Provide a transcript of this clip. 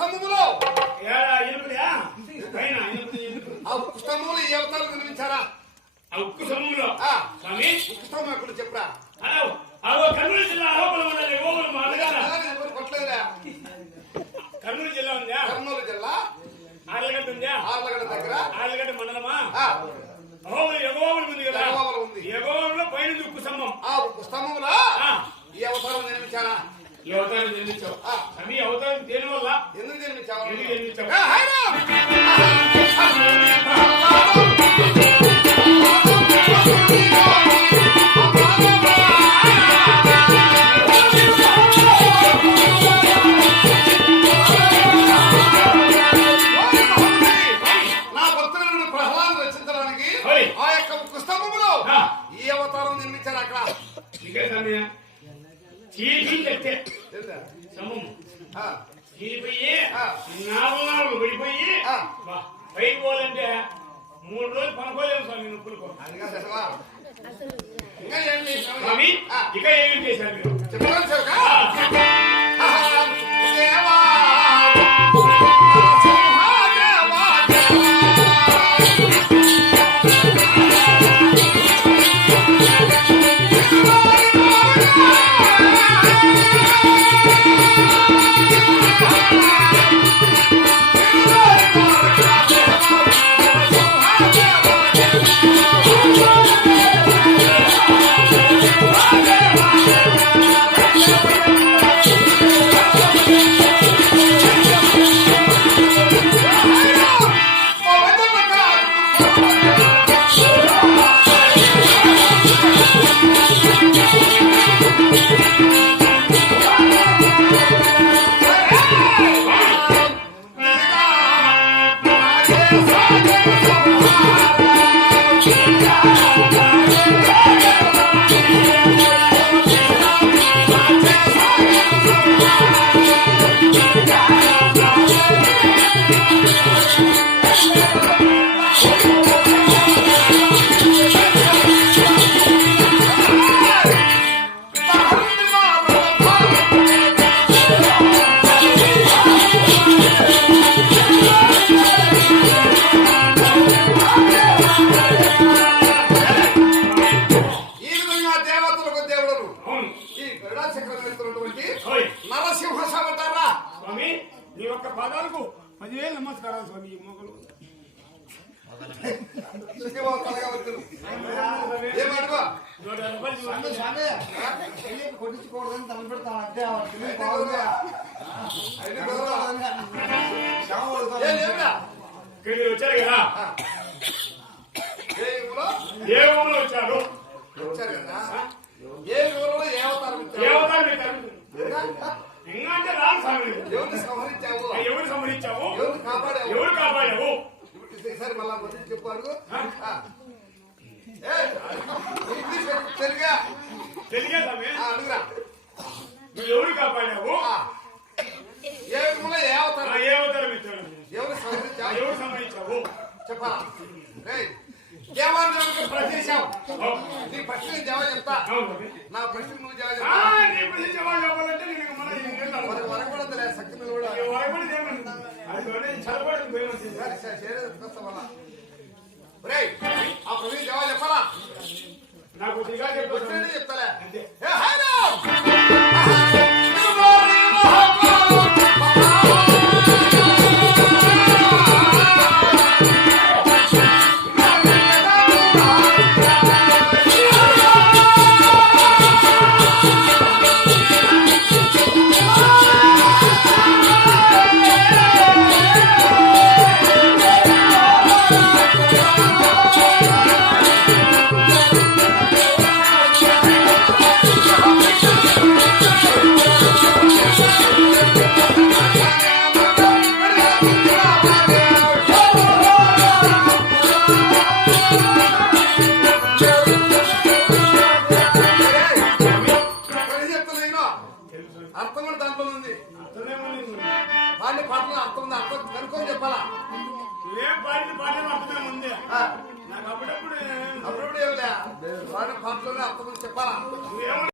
స్తంభములో ఆ ఉక్కు స్తంభంలో ఏ అవతారం నిర్మించారా? ఆ ఉక్కు స్తంభంలో స్వామి ఉక్కు స్తంభం ఎప్పుడు చెప్పరా? కర్నూలు జిల్లా కొట్టలేదురా. కర్నూలు జిల్లా ఉందా? కర్నూలు జిల్లా ఆర్లగడ్డ ఉందా? ఆర్లగడ్డ దగ్గర ఆర్లగడ్డ మండలమా? ఎగోవలు ఉంది కదా, ఎగోవలో పైన ఉక్కు స్తంభం. ఆ ఉక్కు స్తంభంలో ఈ అవతారం నిర్మించారా? ఈ అవతారం నిర్మించావు. అవి అవతారం దేని వల్ల ఎందుకు నిర్మించావు? నా భక్తులను ప్రహ్లాదం రచించడానికి ఆ యొక్క ఉక్కు స్తంభంలో ఈ అవతారం నిర్మించారు. అక్కడ చీలిపోయి 4 పడిపోయి బయట పోవాలంటే 3 రోజులు పనుకోలేము స్వామి. నొప్పులకు స్వామి ఇక ఏమేమి చేశారు మీరు? నీ యొక్క పాదాలకు 10,000 నమస్కారాలు స్వామి. ఈ మొగలు కొట్టించుకోవడం తలపెడతాను అంటే వచ్చారు కదా, ఏ ఊళ్ళో వచ్చారు? ఏ ఊళ్ళో ఏ అవతారం ఇంకా అంటే రాను స్వామి. ఎవరిని సంహరించావు? ఎవరు సంహరించావు? ఎవరు కాపాడావు? ఎవరు కాపాడావు? సరే మళ్ళా చెప్పారు. తెలుగా తెలుగే స్వామి. అడుగురా, నువ్వు ఎవరు కాపాడావు? ఏ ఊళ్ళో ఏ అవతారం? ఏ అవతారం ఇచ్చావు? ఎవరు సంహరించావు? ఎవరు సంహరించావు చెప్పాలా? దేవాన్ని ప్రశ్నించావు. నీ ప్రశ్న జవాబు చెప్తా. నా ప్రశ్న నువ్వు జవాబు చెప్తా. వరకూడదు శక్తి కూడా ఆ ప్రశ్న జవాబు చెప్పాలా? నాకు చెప్తాలే. అర్థం కూడా దాంట్లో ఉంది. పాడిన పాటలు అర్థం ఉంది. అర్థం కనుక్కొని చెప్పాలా? ఏం పాడిన పాటలు అర్థమే ఉంది. నాకు అప్పుడప్పుడు ఏమిలే పాడిన పాటలోనే అర్థం చెప్పాలా?